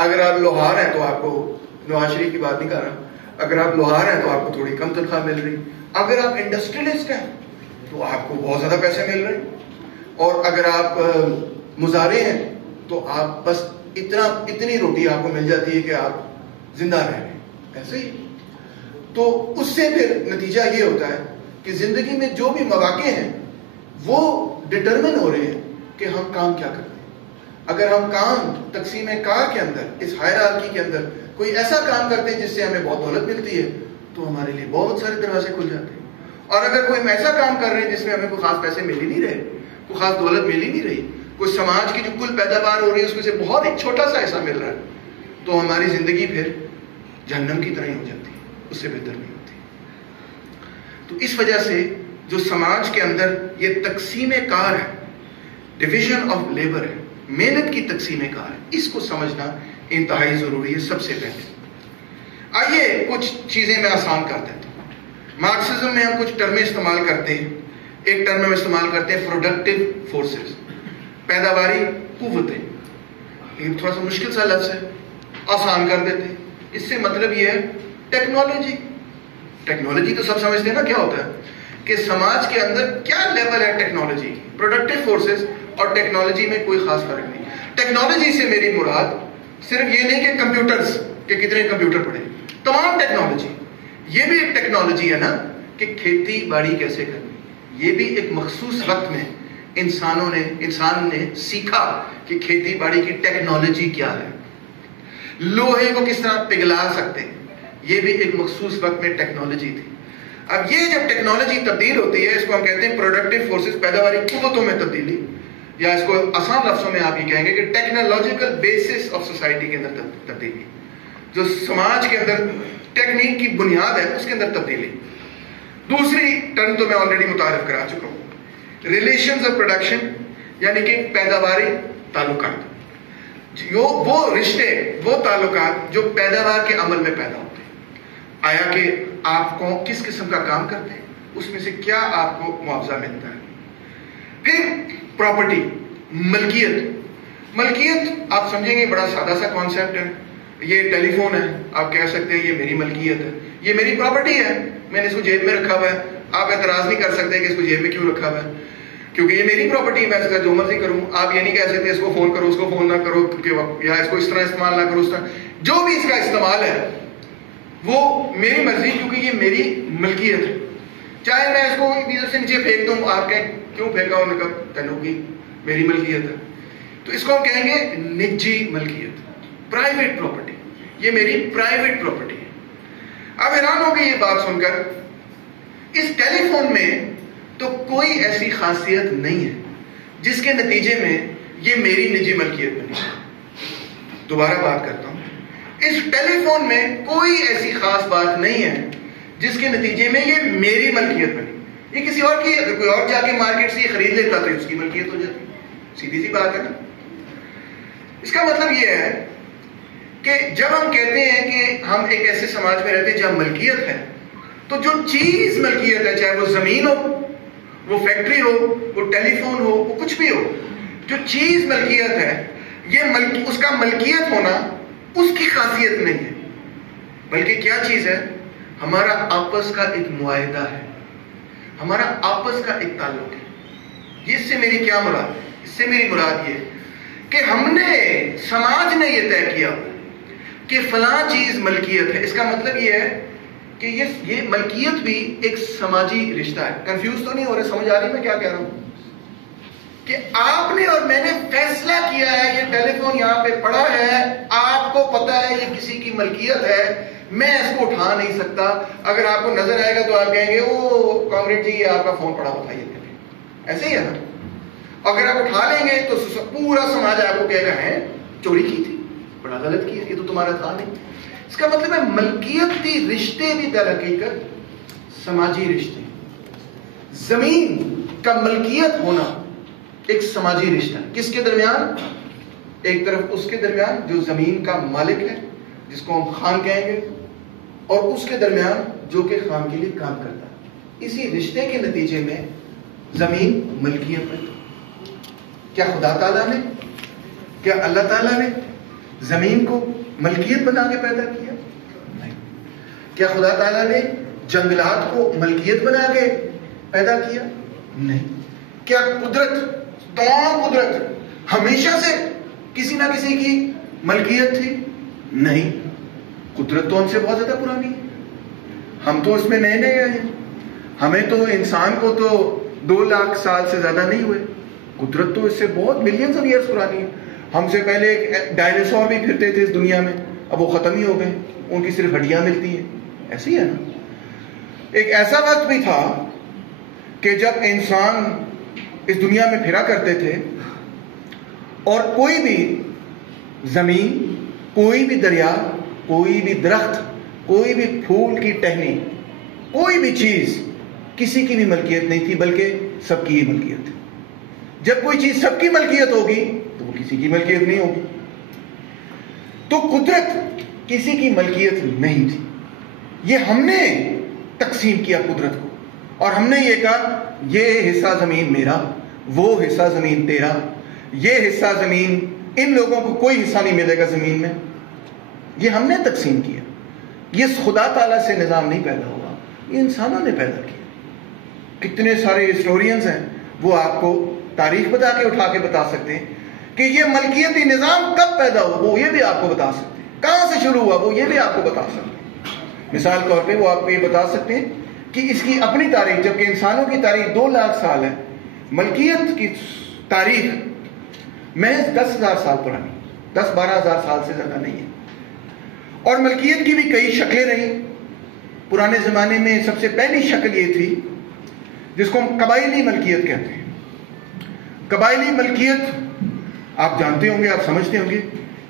اگر آپ لوہار ہیں تو آپ کو، نواز شریف کی بات نہیں کر رہا، اگر آپ لوہار ہیں تو آپ کو تھوڑی کم تنخواہ مل رہی، اگر آپ انڈسٹریلسٹ ہیں تو آپ کو بہت زیادہ پیسے مل رہے ہیں، اور اگر آپ مزارع ہیں تو آپ بس اتنی روٹی آپ کو مل جاتی ہے کہ آپ زندہ رہ رہے ہیں. ایسے ہی تو اس سے پھر نتیجہ یہ ہوتا ہے کہ زندگی میں جو بھی مواقع ہیں وہ ڈٹرمن ہو رہے ہیں کہ ہم کام کیا کرتے ہیں. اگر ہم کام تقسیم کار کے اندر، اس ہائرارکی کے اندر کوئی ایسا کام کرتے ہیں جس سے ہمیں بہت دولت ملتی ہے تو ہمارے لیے بہت سارے دروازے کھل جاتے ہیں. اور اگر کوئی ایسا کام کر رہے ہیں جس میں ہمیں کوئی خاص پیسے مل ہی نہیں رہے، کوئی خاص دولت مل ہی نہیں رہی، کوئی سماج کی جو کل پیداوار ہو رہی ہے اس میں سے بہت ایک چھوٹا سا حصہ مل رہا ہے، تو ہماری زندگی پھر جہنم کی طرح ہی ہو جاتی ہے، اس سے بہتر نہیں ہوتی. تو اس وجہ سے جو سماج کے اندر یہ تقسیم کار ہے، ڈویژن آف لیبر ہے، محنت کی تقسیم کار ہے، اس کو سمجھنا انتہائی ضروری ہے. سب سے پہلے آئیے کچھ چیزیں میں آسان کر دیتا ہوں. مارکسزم میں ہم کچھ ٹرمیں استعمال کرتے ہیں. ایک ٹرم ہم استعمال کرتے ہیں پروڈکٹیو فورسز، پیداواری قوتیں. یہ تھوڑا سا مشکل سا لفظ ہے، آسان کر دیتے ہیں. اس سے مطلب یہ ہے ٹیکنالوجی. ٹیکنالوجی تو سب سمجھتے ہیں نا کیا ہوتا ہے، کہ سماج کے اندر کیا لیول ہے ٹیکنالوجی کی. پروڈکٹیو فورسز اور ٹیکنالوجی میں کوئی خاص فرق نہیں. ٹیکنالوجی سے میری مراد صرف یہ نہیں کہ کمپیوٹرز کہ کتنے کمپیوٹر پڑے، تمام ٹیکنالوجی. یہ بھی ایک ٹیکنالوجی ہے نا کہ کھیتی باڑی کیسے کرنی. یہ بھی ایک مخصوص وقت میں انسان نے سیکھا کہ کھیتی باڑی کی ٹیکنالوجی کیا ہے، لوہے کو کس طرح پگھلا سکتے ہیں. یہ بھی ایک مخصوص وقت میں ٹیکنالوجی تھی. اب یہ جب ٹیکنالوجی تبدیل ہوتی ہے، اس کو ہم کہتے ہیں پروڈکٹیو فورسز، پیداواری قوتوں میں تبدیلی، یا اس کو آسان لفظوں میں آپ یہ کہیں گے کہ ٹیکنالوجیکل بیسس آف سوسائٹی کے اندر تبدیلی. جو سماج کے اندر ٹیکنیک کی بنیاد ہے اس کے اندر تبدیلی. دوسری ٹرم تو میں آلریڈی متعارف کرا چکا ہوں، ریلیشنز آف پروڈکشن، یعنی کہ پیداواری تعلقات. وہ رشتے، وہ تعلقات جو پیداوار کے عمل میں پیدا ہوتے ہیں. آیا کہ آپ کو کس قسم کا کام کرتے ہیں، اس میں سے کیا آپ کو معاوضہ ملتا ہے. پھر پراپرٹی، ملکیت آپ سمجھیں گے بڑا سادہ سا کانسیپٹ ہے. یہ ٹیلی فون ہے، آپ کہہ سکتے ہیں یہ میری ملکیت ہے، یہ میری پراپرٹی ہے، میں نے اس کو جیب میں رکھا ہوا ہے. آپ اعتراض نہیں کر سکتے کہ اس کو جیب میں کیوں رکھا ہوا ہے، کیونکہ یہ میری پراپرٹی ہے، میں اس کا جو مرضی کروں. آپ یہ نہیں کہہ سکتے اس کو فون کرو، اس کو فون نہ کرو، کیونکہ یا اس کو اس طرح استعمال نہ کرو، اس طرح جو بھی اس کا استعمال ہے وہ میری مرضی، کیونکہ یہ میری ملکیت ہے. چاہے میں اس کو ادھر سے نیچے پھینک دوں، آپ کہیں کیوں پھینکا، انہوں نے کہا تینوں کی میری ملکیت ہے. تو اس کو ہم کہیں گے نجی ملکیت، پرائیویٹ پراپرٹی. یہ میری پرائیویٹ پراپرٹی ہے. اب حیران ہو گئی یہ بات سن کر، اس ٹیلی فون میں تو کوئی ایسی خاصیت نہیں ہے جس کے نتیجے میں یہ میری نجی ملکیت بنی. دوبارہ بات کرتا ہوں، اس ٹیلی فون میں کوئی ایسی خاص بات نہیں ہے جس کے نتیجے میں یہ میری ملکیت بنی. یہ کسی اور کی، اگر کوئی اور جا کے مارکیٹ سے یہ خرید لیتا تو اس کی ملکیت ہو جاتی. سیدھی سی بات ہے نا. اس کا مطلب یہ ہے کہ جب ہم کہتے ہیں کہ ہم ایک ایسے سماج میں رہتے ہیں جہاں ملکیت ہے، تو جو چیز ملکیت ہے، چاہے وہ زمین ہو، وہ فیکٹری ہو، وہ ٹیلی فون ہو، وہ کچھ بھی ہو، جو چیز ملکیت ہے، یہ اس کا ملکیت ہونا اس کی خاصیت نہیں ہے، بلکہ کیا چیز ہے، ہمارا آپس کا ایک معاہدہ ہے، ہمارا آپس کا ایک تعلق ہے. اس سے میری کیا مراد ہے؟ اس سے میری مراد یہ کہ ہم نے، سماج نے یہ طے کیا کہ فلاں چیز ملکیت ہے. اس کا مطلب یہ ہے کہ یہ ملکیت بھی ایک سماجی رشتہ ہے. کنفیوز تو نہیں ہو رہے؟ سمجھ آ رہی میں کیا کہہ رہا ہوں؟ کہ آپ نے اور میں نے فیصلہ کیا ہے یہ ٹیلی فون یہاں پہ پڑا ہے، آپ کو پتا ہے یہ کسی کی ملکیت ہے، میں اس کو اٹھا نہیں سکتا. اگر آپ کو نظر آئے گا تو آپ کہیں گے او کامریڈ جی یہ آپ کا فون پڑا اٹھائیے. ایسے ہی ہے نا. اگر آپ اٹھا لیں گے تو پورا سماج آپ کو کہے گا ہے چوری کی تھی، بڑا غلط کیا، یہ تو تمہارا تھا نہیں. اس کا مطلب ہے ملکیتی رشتے بھی در حقیقت سماجی رشتے. زمین کا ملکیت ہونا ایک سماجی رشتہ. کس کے درمیان؟ ایک طرف اس کے درمیان جو زمین کا مالک ہے جس کو ہم خان کہیں گے، اور اس کے درمیان جو کہ خان کے لیے کام کرتا ہے. اسی رشتے کے نتیجے میں زمین ملکیت ہے. کیا خدا تعالیٰ نے، کیا اللہ تعالیٰ نے زمین کو ملکیت بنا کے پیدا کیا؟ نہیں۔ کیا خدا تعالیٰ نے جنگلات کو ملکیت بنا کے پیدا کیا؟ نہیں۔ کیا تمام قدرت ہمیشہ سے کسی نہ کسی کی ملکیت تھی؟ نہیں۔ قدرت تو ہم سے بہت زیادہ پرانی ہے، ہم تو اس میں نئے نئے آئے ہیں، ہمیں تو انسان کو تو 2 لاکھ سال سے زیادہ نہیں ہوئے، قدرت تو اس سے بہت ملینز آف ایئرس پرانی ہے۔ ہم سے پہلے ڈائناسور بھی پھرتے تھے اس دنیا میں، اب وہ ختم ہی ہو گئے، ان کی صرف ہڈیاں ملتی ہیں، ایسے ہی ہے نا۔ ایک ایسا وقت بھی تھا کہ جب انسان اس دنیا میں پھرا کرتے تھے اور کوئی بھی زمین، کوئی بھی دریا، کوئی بھی درخت، کوئی بھی پھول کی ٹہنی، کوئی بھی چیز کسی کی بھی ملکیت نہیں تھی، بلکہ سب کی ہی ملکیت تھی۔ جب کوئی چیز سب کی ملکیت ہوگی تو وہ کسی کی ملکیت نہیں ہوگی۔ تو قدرت کسی کی ملکیت نہیں تھی، یہ ہم نے تقسیم کیا قدرت کو، اور ہم نے یہ کہا یہ حصہ زمین میرا، وہ حصہ زمین تیرا، یہ حصہ زمین، ان لوگوں کو کوئی حصہ نہیں ملے گا زمین میں۔ یہ ہم نے تقسیم کیا، یہ خدا تعالیٰ سے نظام نہیں پیدا ہوا، یہ انسانوں نے پیدا کیا۔ کتنے سارے ہسٹورینز ہیں، وہ آپ کو تاریخ بتا کے اٹھا کے بتا سکتے ہیں کہ یہ ملکیتی نظام کب پیدا ہوا، وہ یہ بھی آپ کو بتا سکتے ہیں۔ کہاں سے شروع ہوا، وہ یہ بھی آپ کو بتا سکتے ہیں۔ مثال طور پہ وہ آپ کو یہ بتا سکتے ہیں کہ اس کی اپنی تاریخ، جبکہ انسانوں کی تاریخ 2 لاکھ سال ہے، ملکیت کی تاریخ محض 10,000 سال پرانی، 10-12 ہزار سال سے زیادہ نہیں ہے۔ اور ملکیت کی بھی کئی شکلیں رہیں۔ پرانے زمانے میں سب سے پہلی شکل یہ تھی جس کو ہم قبائلی ملکیت کہتے ہیں۔ قبائلی ملکیت آپ جانتے ہوں گے، آپ سمجھتے ہوں گے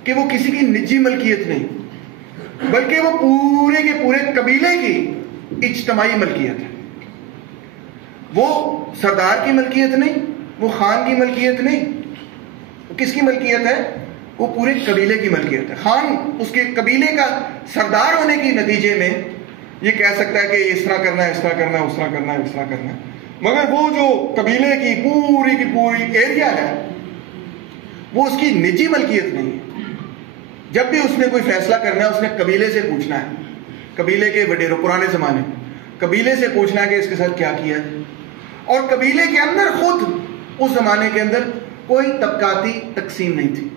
کہ وہ کسی کی نجی ملکیت نہیں، بلکہ وہ پورے کے پورے قبیلے کی اجتماعی ملکیت ہے۔ وہ سردار کی ملکیت نہیں، وہ خان کی ملکیت نہیں، وہ کس کی ملکیت ہے؟ وہ پورے قبیلے کی ملکیت ہے۔ خان اس کے قبیلے کا سردار ہونے کے نتیجے میں یہ کہہ سکتا ہے کہ اس طرح کرنا ہے، اس طرح کرنا ہے، اس طرح کرنا ہے، اس طرح کرنا ہے، مگر وہ جو قبیلے کی پوری ایریا ہے وہ اس کی نجی ملکیت نہیں ہے۔ جب بھی اس نے کوئی فیصلہ کرنا ہے اس نے قبیلے سے پوچھنا ہے، قبیلے کے وڈیروں، پرانے زمانے میں قبیلے سے پوچھنا ہے کہ اس کے ساتھ کیا کیا ہے، اور قبیلے کے اندر خود اس زمانے کے اندر کوئی طبقاتی تقسیم نہیں تھی۔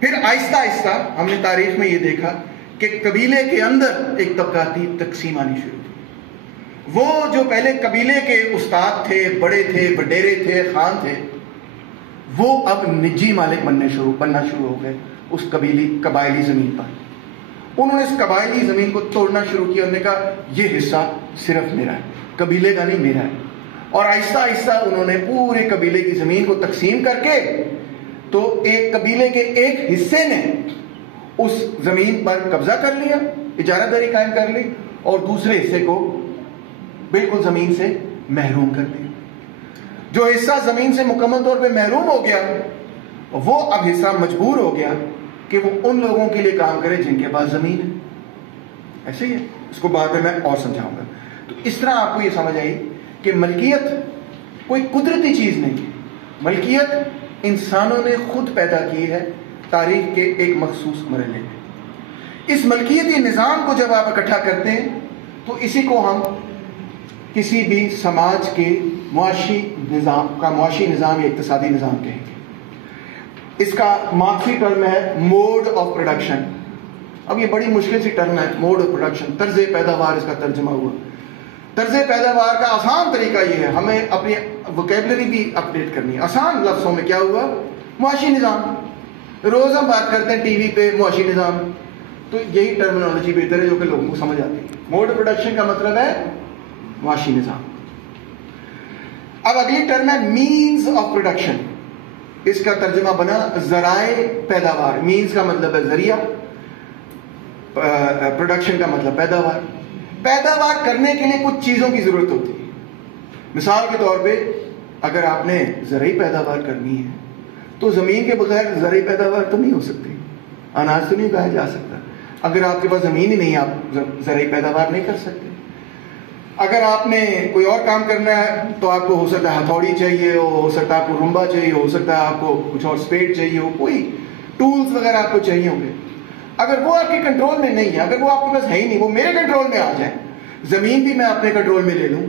پھر آہستہ آہستہ ہم نے تاریخ میں یہ دیکھا کہ قبیلے کے اندر ایک طبقاتی تقسیم آنی شروع ہوئی۔ وہ جو پہلے قبیلے کے استاد تھے، بڑے تھے، وڈیرے تھے، خان تھے، وہ اب نجی مالک بننا شروع ہو گئے اس قبائلی زمین پر۔ انہوں نے اس قبائلی زمین کو توڑنا شروع کیا، انہوں نے کہا یہ حصہ صرف میرا ہے، قبیلے کا نہیں، میرا ہے۔ اور آہستہ آہستہ انہوں نے پورے قبیلے کی زمین کو تقسیم کر کے، تو ایک قبیلے کے ایک حصے نے اس زمین پر قبضہ کر لیا، اجارہ داری قائم کر لی، اور دوسرے حصے کو بالکل زمین سے محروم کر دیا۔ جو حصہ زمین سے مکمل طور پہ محروم ہو گیا، وہ اب حصہ مجبور ہو گیا کہ وہ ان لوگوں کے لیے کام کرے جن کے پاس زمین ہے۔ ایسے ہی ہے، اس کو بعد میں اور سمجھاؤں گا۔ تو اس طرح آپ کو یہ سمجھ آئی کہ ملکیت کوئی قدرتی چیز نہیں ہے، ملکیت انسانوں نے خود پیدا کی ہے تاریخ کے ایک مخصوص مرحلے میں۔ اس ملکیتی نظام کو جب آپ اکٹھا کرتے ہیں تو اسی کو ہم کسی بھی سماج کے معاشی نظام یا اقتصادی نظام کہیں گے۔ اس کا مارکسی ٹرم ہے موڈ آف پروڈکشن۔ اب یہ بڑی مشکل سی ٹرم ہے، موڈ آف پروڈکشن، طرز پیداوار اس کا ترجمہ ہوا۔ طرز پیداوار کا آسان طریقہ یہ ہے، ہمیں اپنی ووکیبلری بھی اپڈیٹ کرنی ہے۔ آسان لفظوں میں کیا ہوا؟ معاشی نظام۔ روز ہم بات کرتے ہیں ٹی وی پہ معاشی نظام، تو یہی ٹرمینالوجی بہتر ہے جو کہ لوگوں کو سمجھ آتی ہے۔ موڈ آف پروڈکشن کا مطلب ہے معاشی نظام۔ اب اگلی ٹرم ہے مینز آف پروڈکشن۔ اس کا ترجمہ بنا ذرائع پیداوار۔ مینز کا مطلب ہے ذریعہ، پروڈکشن کا مطلب پیداوار۔ پیداوار کرنے کے لیے کچھ چیزوں کی ضرورت ہوتی ہے۔ مثال کے طور پہ اگر آپ نے زرعی پیداوار کرنی ہے تو زمین کے بغیر زرعی پیداوار تو نہیں ہو سکتی، اناج تو نہیں اگایا جا سکتا۔ اگر آپ کے پاس زمین ہی نہیں، آپ زرعی پیداوار نہیں کر سکتے۔ اگر آپ نے کوئی اور کام کرنا ہے تو آپ کو ہو سکتا ہے ہتھوڑی چاہیے ہو سکتا ہے آپ کو رمبا چاہیے ہو سکتا ہے آپ کو کچھ اور اسپیڈ چاہیے ہو، کوئی ٹولز وغیرہ آپ کو چاہیے ہوں گے. اگر وہ آپ کے کنٹرول میں نہیں ہے, اگر وہ آپ کے پاس ہے ہی نہیں, وہ میرے کنٹرول میں آ جائے, زمین بھی میں اپنے کنٹرول میں لے لوں,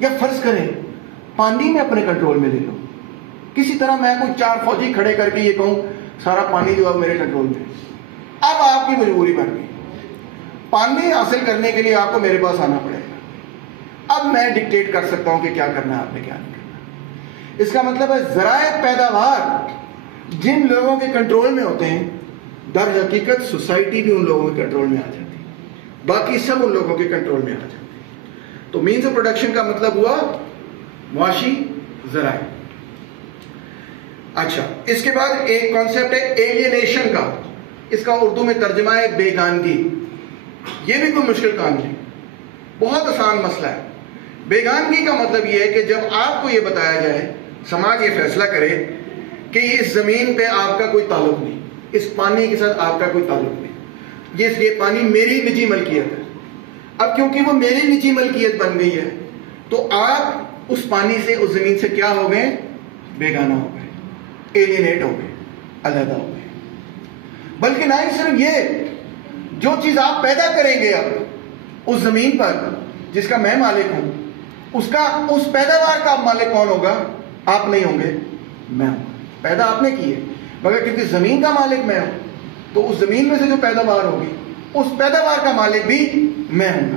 یا فرض کریں پانی میں اپنے کنٹرول میں لے لوں, کسی طرح میں کوئی 4 فوجی کھڑے کر کے یہ کہوں سارا پانی جو ہے میرے کنٹرول میں, اب آپ کی مجبوری بن گئی. پانی حاصل کرنے کے لیے آپ کو میرے پاس آنا پڑے گا. اب میں ڈکٹیٹ کر سکتا ہوں کہ کیا کرنا ہے آپ نے, کیا نہیں کرنا. اس کا مطلب ہے ذرائع پیداوار جن لوگوں کے کنٹرول میں ہوتے ہیں, در حقیقت سوسائٹی بھی ان لوگوں کے کنٹرول میں آ جاتی ہے, باقی سب ان لوگوں کے کنٹرول میں آ جاتے ہیں. تو مینز آف پروڈکشن کا مطلب ہوا معاشی ذرائع. اچھا, اس کے بعد ایک کانسیپٹ ہے ایلینیشن کا, اس کا اردو میں ترجمہ ہے بیگانگی. یہ بھی کوئی مشکل کام نہیں, بہت آسان مسئلہ ہے. بیگانگی کا مطلب یہ ہے کہ جب آپ کو یہ بتایا جائے, سماج یہ فیصلہ کرے کہ اس زمین پہ آپ کا کوئی تعلق نہیں, اس پانی کے ساتھ آپ کا کوئی تعلق نہیں, یہ پانی میری نجی ملکیت ہے. اب کیونکہ وہ میری نجی ملکیت بن گئی ہے تو آپ اس پانی سے, اس زمین سے کیا ہو گئے؟ بیگانہ ہو گئے, ایلینیٹ ہو گئے, علیحدہ ہو گئے. بلکہ نہ ہی صرف یہ, جو چیز آپ پیدا کریں گے اب اس زمین پر جس کا میں مالک ہوں, اس پیداوار کا مالک کون ہوگا؟ آپ نہیں ہوں گے, میں ہوں. پیدا آپ نے کی ہے, مگر کیونکہ زمین کا مالک میں ہوں تو اس زمین میں سے جو پیداوار ہوگی اس پیداوار کا مالک بھی میں ہوں گا.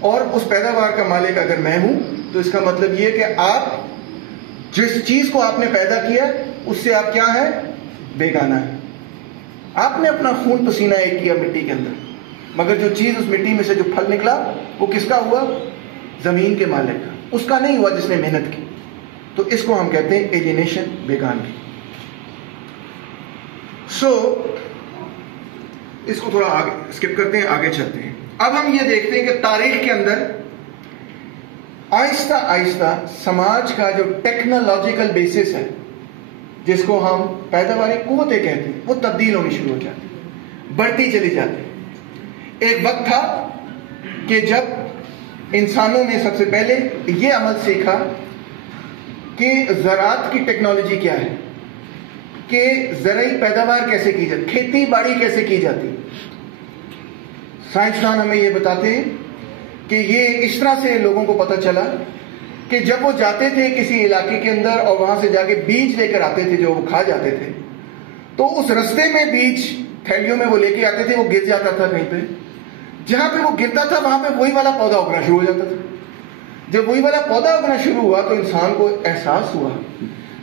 اور اس پیداوار کا مالک اگر میں ہوں تو اس کا مطلب یہ کہ آپ جس چیز کو آپ نے پیدا کیا اس سے آپ کیا ہے؟ بیگانہ ہے. آپ نے اپنا خون پسینہ ایک کیا مٹی کے اندر, مگر جو چیز اس مٹی میں سے جو پھل نکلا وہ کس کا ہوا؟ زمین کے مالک کا, اس کا نہیں ہوا جس نے محنت کی. تو اس کو ہم کہتے ہیں ایلینیشن, بیگانگی. اس کو تھوڑا آگے اسکپ کرتے ہیں, آگے چلتے ہیں. اب ہم یہ دیکھتے ہیں کہ تاریخ کے اندر آہستہ آہستہ سماج کا جو ٹیکنالوجیکل بیسس ہے, جس کو ہم پیداواری قوتیں کہتے ہیں, وہ تبدیل ہونی شروع ہو جاتی ہے, بڑھتی چلی جاتی ہے. ایک وقت تھا کہ جب انسانوں نے سب سے پہلے یہ عمل سیکھا کہ زراعت کی ٹیکنالوجی کیا ہے, کہ زرعی پیداوار کیسے کی جاتی, کھیتی باڑی کیسے کی جاتی. سائنسدان ہمیں یہ بتاتے ہیں کہ یہ اس طرح سے لوگوں کو پتہ چلا کہ جب وہ جاتے تھے کسی علاقے کے اندر اور وہاں سے جا کے بیج لے کر آتے تھے جو وہ کھا جاتے تھے, تو اس رستے میں بیج تھیلیوں میں وہ لے کے آتے تھے, وہ گر جاتا تھا کہیں پہ, جہاں پہ وہ گرتا تھا وہاں پہ وہی والا پودا اگنا شروع ہو جاتا تھا. جب وہی والا پودا اگنا شروع ہوا تو انسان کو احساس ہوا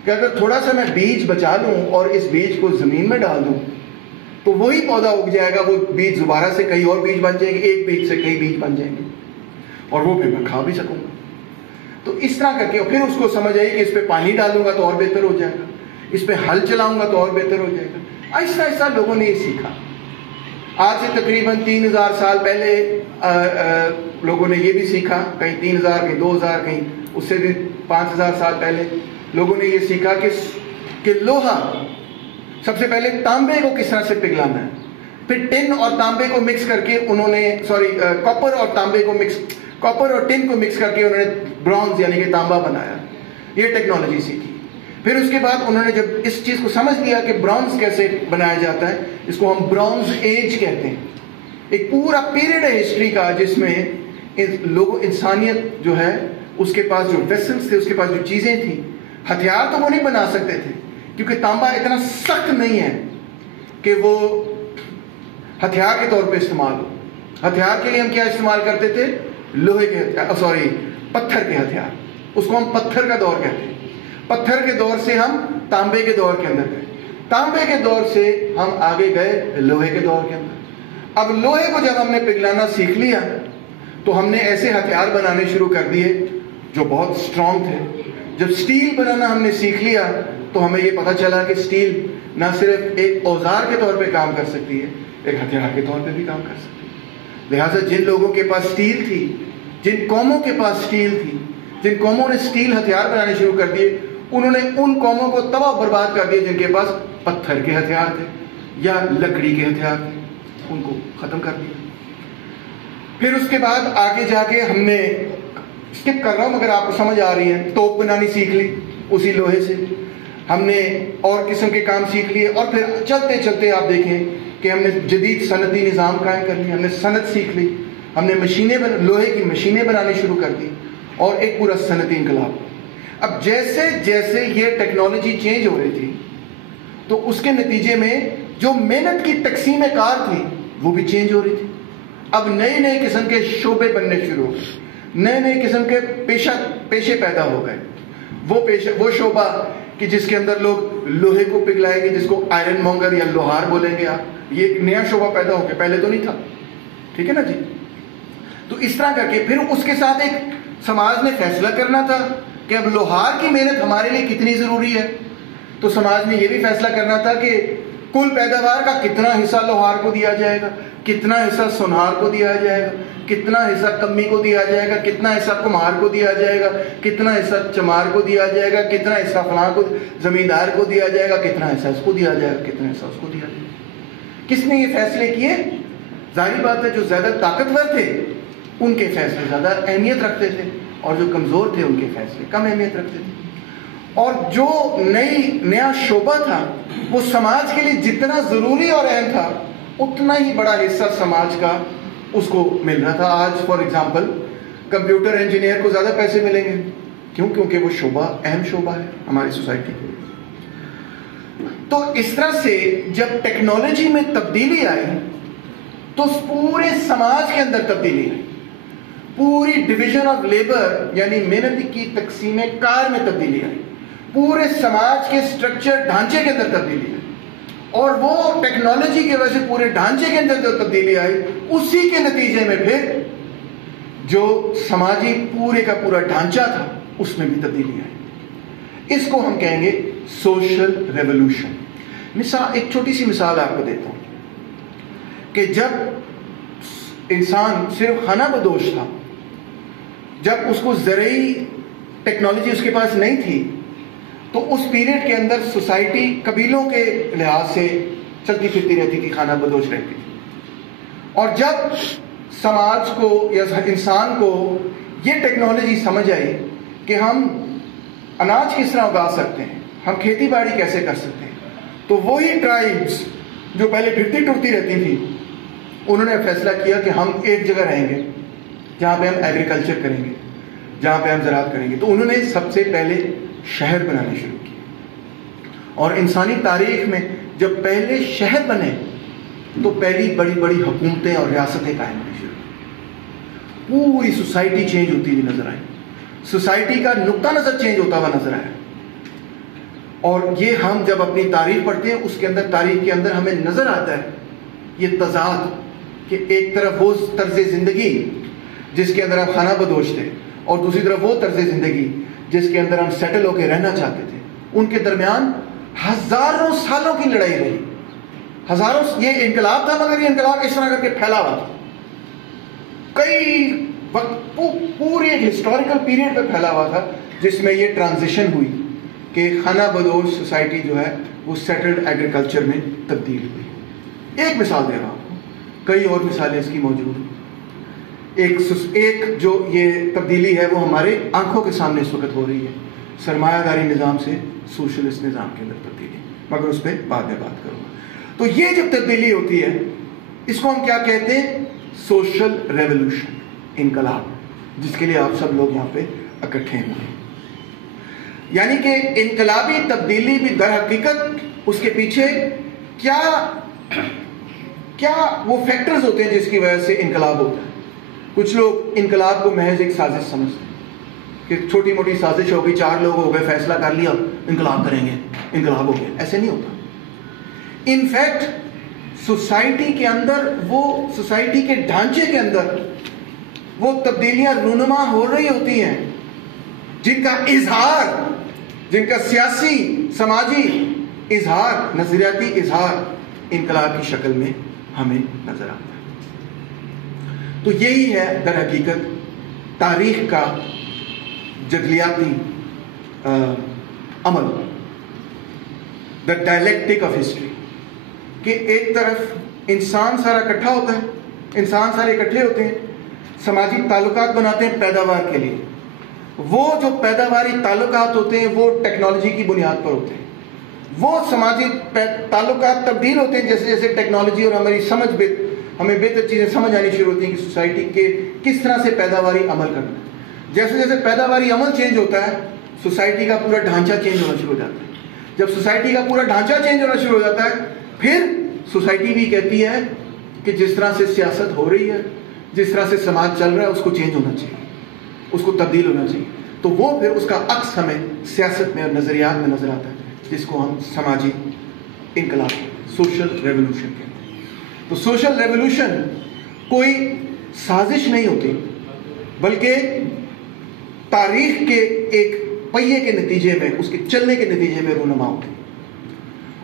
کہ اگر تھوڑا سا میں بیج بچا لوں اور اس بیج کو زمین میں ڈال دوں تو وہی پودا اگ جائے گا, وہ بیج دوبارہ سے کئی اور بیج بن جائیں گے, ایک بیج سے کئی بیج بن جائیں گے, اور وہ پھر میں کھا بھی سکوں گا. تو اس طرح کر کے پھر اس کو سمجھ آئی کہ اس پہ پانی ڈالوں گا تو اور بہتر ہو جائے گا, اس پہ ہل چلاؤں گا تو اور بہتر ہو جائے گا. آہستہ آہستہ لوگوں نے یہ سیکھا. آج سے تقریباً 3000 سال پہلے لوگوں نے یہ بھی سیکھا, کہیں 3000, کہیں 2000, کہیں اس سے بھی 5000 سال پہلے لوگوں نے یہ سیکھا کہ لوہا سب سے پہلے تانبے کو کس طرح سے پگھلانا ہے, پھر ٹن اور تانبے کو مکس کر کے انہوں نے کاپر اور تانبے کو کاپر اور ٹن کو مکس کر کے انہوں نے برونز یعنی کہ تانبا بنایا. یہ ٹیکنالوجی سیکھی. پھر اس کے بعد انہوں نے جب اس چیز کو سمجھ لیا کہ برونز کیسے بنایا جاتا ہے, اس کو ہم برونز ایج کہتے ہیں. ایک پورا پیریڈ ہے ہسٹری کا جس میں انسانیت جو ہے اس کے پاس جو ویسلز تھے, اس کے پاس جو چیزیں تھیں, ہتھیار تو وہ نہیں بنا سکتے تھے کیونکہ تانبا اتنا سخت نہیں ہے کہ وہ ہتھیار کے طور پہ استعمال ہو. ہتھیار کے لیے ہم کیا استعمال کرتے تھے؟ لوہے کے ہتھیار, پتھر کے ہتھیار. اس کو ہم پتھر کا دور کہتے ہیں. پتھر کے دور سے ہم تانبے کے دور کے اندر گئے, تانبے کے دور سے ہم آگے گئے لوہے کے دور کے اندر. اب لوہے کو جب ہم نے پگھلانا سیکھ لیا تو ہم نے ایسے ہتھیار بنانے شروع کر دیے جو بہت اسٹرانگ تھے. جب سٹیل بنانا ہم نے سیکھ لیا تو ہمیں یہ پتہ چلا کہ سٹیل نہ صرف ایک اوزار کے طور پہ کام کر سکتی ہے, ایک ہتھیار کے طور پہ بھی کام کر سکتی ہے. لہٰذا جن لوگوں کے پاس سٹیل تھی, جن قوموں کے پاس سٹیل تھی, جن قوموں نے سٹیل ہتھیار بنانے شروع کر دیے, انہوں نے ان قوموں کو تباہ برباد کر دیا جن کے پاس پتھر کے ہتھیار تھے یا لکڑی کے ہتھیار تھے, ان کو ختم کر دیا. پھر اس کے بعد آگے جا کے ہم نے, اسکپ کر رہا ہوں مگر آپ کو سمجھ آ رہی ہے, توپ بنانی سیکھ لی اسی لوہے سے. ہم نے اور قسم کے کام سیکھ لیے، اور پھر چلتے چلتے آپ دیکھیں کہ ہم نے جدید صنعتی نظام قائم کر لیا، ہم نے صنعت سیکھ لی، ہم نے لوہے کی مشینیں بنانی شروع کر دی، اور ایک پورا صنعتی انقلاب۔ اب جیسے جیسے یہ ٹیکنالوجی چینج ہو رہی تھی تو اس کے نتیجے میں جو محنت کی تقسیم کار تھی وہ بھی چینج ہو رہی تھی۔ اب نئے نئے قسم کے شعبے بننے شروع ہو گئے، نئے نئے قسم کے پیشے پیدا ہو گئے۔ وہ شعبہ کہ جس کے اندر لوگ لوہے کو پگھلائیں گے، جس کو آئرن مونگر یا لوہار بولیں گے آپ، یہ ایک نیا شعبہ پیدا ہو گیا، پہلے تو نہیں تھا، ٹھیک ہے نا جی۔ تو اس طرح کر کے پھر اس کے ساتھ ایک سماج نے فیصلہ کرنا تھا کہ اب لوہار کی محنت ہمارے لیے کتنی ضروری ہے۔ تو سماج نے یہ بھی فیصلہ کرنا تھا کہ کل پیداوار کا کتنا حصہ لوہار کو دیا جائے گا، کتنا حصہ سونار کو دیا جائے گا، کتنا حصہ کمی کو دیا جائے گا، کتنا حصہ کمہار کو دیا جائے گا، کتنا حصہ چمار کو دیا جائے گا، کتنا حصہ فلاں کو زمیندار کو دیا جائے گا، کتنا حصہ اس کو دیا جائے گا، کتنا حصہ اس کو دیا جائے گا۔ کس نے یہ فیصلے کیے؟ ظاہری بات ہے جو زیادہ طاقتور تھے ان کے فیصلے زیادہ اہمیت رکھتے تھے، اور جو کمزور تھے ان کے فیصلے کم اہمیت رکھتے تھے۔ اور جو نیا شعبہ تھا وہ سماج کے لیے جتنا ضروری اور اہم تھا اتنا ہی بڑا حصہ سماج کا اس کو مل رہا تھا۔ آج فار ایگزامپل کمپیوٹر انجینئر کو زیادہ پیسے ملیں گے، کیوں؟ کیونکہ وہ شعبہ اہم شعبہ ہے ہماری سوسائٹی کے۔ تو اس طرح سے جب ٹیکنالوجی میں تبدیلی آئی تو پورے سماج کے اندر تبدیلی آئی، پوری ڈویژن آف لیبر یعنی محنت کی تقسیم کار میں تبدیلی آئی، پورے سماج کے سٹرکچر ڈھانچے کے اندر تبدیلی آئی، اور وہ ٹیکنالوجی کی وجہ سے پورے ڈھانچے کے اندر جو تبدیلی آئی اسی کے نتیجے میں پھر جو سماجی پورے کا پورا ڈھانچہ تھا اس میں بھی تبدیلی آئی۔ اس کو ہم کہیں گے سوشل ریولوشن۔ ایک چھوٹی سی مثال آپ کو دیتا ہوں کہ جب انسان صرف خانہ بدوش تھا، جب اس کو زرعی ٹیکنالوجی اس کے پاس نہیں تھی، تو اس پیریڈ کے اندر سوسائٹی قبیلوں کے لحاظ سے چلتی پھرتی رہتی تھی، خانہ بدوش رہتی تھی۔ اور جب سماج کو یا انسان کو یہ ٹیکنالوجی سمجھ آئی کہ ہم اناج کس طرح اگا سکتے ہیں، ہم کھیتی باڑی کیسے کر سکتے ہیں، تو وہی ٹرائبس جو پہلے پھرتی ٹرتی رہتی تھی انہوں نے فیصلہ کیا کہ ہم ایک جگہ رہیں گے جہاں پہ ہم ایگریکلچر کریں گے، جہاں پہ ہم زراعت کریں گے۔ تو انہوں نے سب سے پہلے شہر بنانے شروع کیے، اور انسانی تاریخ میں جب پہلے شہر بنے تو پہلی بڑی بڑی حکومتیں اور ریاستیں قائم ہونے شروع ہوئی، پوری سوسائٹی چینج ہوتی ہوئی نظر آئی، سوسائٹی کا نقطہ نظر چینج ہوتا ہوا نظر آیا۔ اور یہ ہم جب اپنی تاریخ پڑھتے ہیں اس کے اندر، تاریخ کے اندر ہمیں نظر آتا ہے یہ تضاد کہ ایک طرف وہ طرز زندگی جس کے اندر ہم خانہ بدوش تھے، اور دوسری طرف وہ طرز زندگی جس کے اندر ہم سیٹل ہو کے رہنا چاہتے تھے، ان کے درمیان ہزاروں سالوں کی لڑائی رہی، ہزاروں۔ یہ انقلاب تھا مگر یہ انقلاب اس طرح کر کے پھیلا ہوا تھا، کئی وقت پورے ایک ہسٹوریکل پیریڈ پہ پھیلا ہوا تھا جس میں یہ ٹرانزیشن ہوئی کہ خانہ بدوش سوسائٹی جو ہے وہ سیٹلڈ ایگریکلچر میں تبدیل ہوئی۔ ایک مثال دے رہا ہوں، کئی اور مثالیں اس کی موجود ہیں۔ ایک جو یہ تبدیلی ہے وہ ہمارے آنکھوں کے سامنے اس وقت ہو رہی ہے، سرمایہ داری نظام سے سوشلسٹ نظام کے اندر تبدیلی، مگر اس پہ بعد میں بات کروں گا۔ تو یہ جب تبدیلی ہوتی ہے اس کو ہم کیا کہتے ہیں؟ سوشل ریولوشن، انقلاب، جس کے لیے آپ سب لوگ یہاں پہ اکٹھے ہوئے ہیں۔ یعنی کہ انقلابی تبدیلی بھی در حقیقت اس کے پیچھے کیا وہ فیکٹرز ہوتے ہیں جس کی وجہ سے انقلاب ہوتا ہے۔ کچھ لوگ انقلاب کو محض ایک سازش سمجھتے ہیں کہ چھوٹی موٹی سازش ہو گئی، 4 لوگ ہو گئے، فیصلہ کر لیا انقلاب کریں گے، انقلاب ہو گیا۔ ایسے نہیں ہوتا۔ انفیکٹ سوسائٹی کے اندر، وہ سوسائٹی کے ڈھانچے کے اندر وہ تبدیلیاں رونما ہو رہی ہوتی ہیں جن کا اظہار، جن کا سیاسی سماجی اظہار، نظریاتی اظہار انقلاب کی شکل میں ہمیں نظر آتا ہے۔ تو یہی ہے در حقیقت تاریخ کا جدلیاتی عمل، دا ڈائلیکٹک آف ہسٹری، کہ ایک طرف انسان سارا اکٹھا ہوتا ہے، انسان سارے اکٹھے ہوتے ہیں، سماجی تعلقات بناتے ہیں پیداوار کے لیے۔ وہ جو پیداواری تعلقات ہوتے ہیں وہ ٹیکنالوجی کی بنیاد پر ہوتے ہیں، وہ سماجی تعلقات تبدیل ہوتے ہیں جیسے جیسے ٹیکنالوجی اور ہماری ہمیں بہتر چیزیں سمجھ آنی شروع ہوتی ہیں کہ سوسائٹی کے کس طرح سے پیداواری عمل کرنا ہے. جیسے جیسے پیداواری عمل چینج ہوتا ہے سوسائٹی کا پورا ڈھانچہ چینج ہونا شروع ہو جاتا ہے. جب سوسائٹی کا پورا ڈھانچہ چینج ہونا شروع ہو جاتا ہے پھر سوسائٹی بھی کہتی ہے کہ جس طرح سے سیاست ہو رہی ہے, جس طرح سے سماج چل رہا ہے, اس کو چینج ہونا چاہیے, اس کو تبدیل ہونا چاہیے. تو وہ پھر اس کا عکس ہمیں سیاست میں اور نظریات میں نظر آتا ہے, جس کو ہم سماجی انقلاب سوشل ریولوشن کہتے ہیں. تو سوشل ریولوشن کوئی سازش نہیں ہوتی بلکہ تاریخ کے ایک پہیے کے نتیجے میں, اس کے چلنے کے نتیجے میں رونما ہوتی ہے.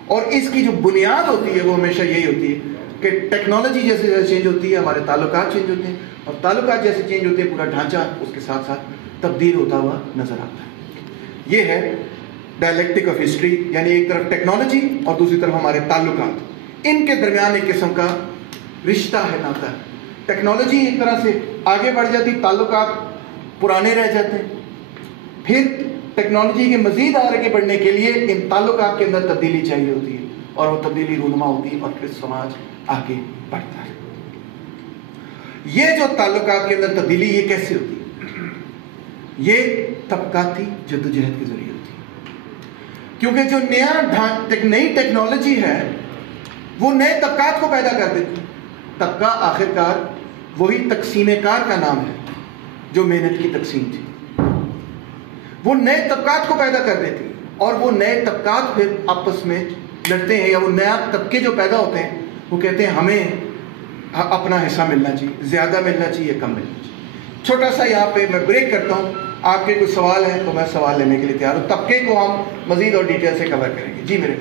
اور اس کی جو بنیاد ہوتی ہے وہ ہمیشہ یہی ہوتی ہے کہ ٹیکنالوجی جیسے جیسے چینج ہوتی ہے ہمارے تعلقات چینج ہوتے ہیں, اور تعلقات جیسے چینج ہوتے ہیں پورا ڈھانچہ اس کے ساتھ ساتھ تبدیل ہوتا ہوا نظر آتا ہے. یہ ہے ڈائلیکٹک آف ہسٹری, یعنی ایک طرف ٹیکنالوجی اور دوسری طرف ہمارے تعلقات, ان کے درمیان ایک قسم کا رشتہ ہے, ناتا ہے. ٹیکنالوجی ایک طرح سے آگے بڑھ جاتی, تعلقات پرانے رہ جاتے ہیں. پھر ٹیکنالوجی کے مزید آگے بڑھنے کے لیے ان تعلقات کے اندر تبدیلی چاہیے ہوتی ہے, اور وہ تبدیلی رونما ہوتی ہے, اور پھر سماج آگے بڑھتا ہے. یہ جو تعلقات کے اندر تبدیلی یہ کیسے ہوتی ہے؟ یہ طبقاتی جدوجہد کے ذریعے ہوتی ہے, کیونکہ جو نئی ٹیکنالوجی ہے وہ نئے طبقات کو پیدا کر دیتی ہے. طبقہ آخرکار وہی تقسیم کار کا نام ہے جو محنت کی تقسیم تھی. وہ نئے طبقات کو پیدا کر دیتی ہے, اور وہ نئے طبقات پھر آپس میں لڑتے ہیں, یا وہ نیا طبقے جو پیدا ہوتے ہیں وہ کہتے ہیں ہمیں اپنا حصہ ملنا چاہیے, زیادہ ملنا چاہیے, کم ملنا چاہیے. چھوٹا سا یہاں پہ میں بریک کرتا ہوں, آپ کے کوئی سوال ہے تو میں سوال لینے کے لیے تیار ہوں. طبقے کو ہم مزید اور ڈیٹیل سے کور کریں گے. جی میرے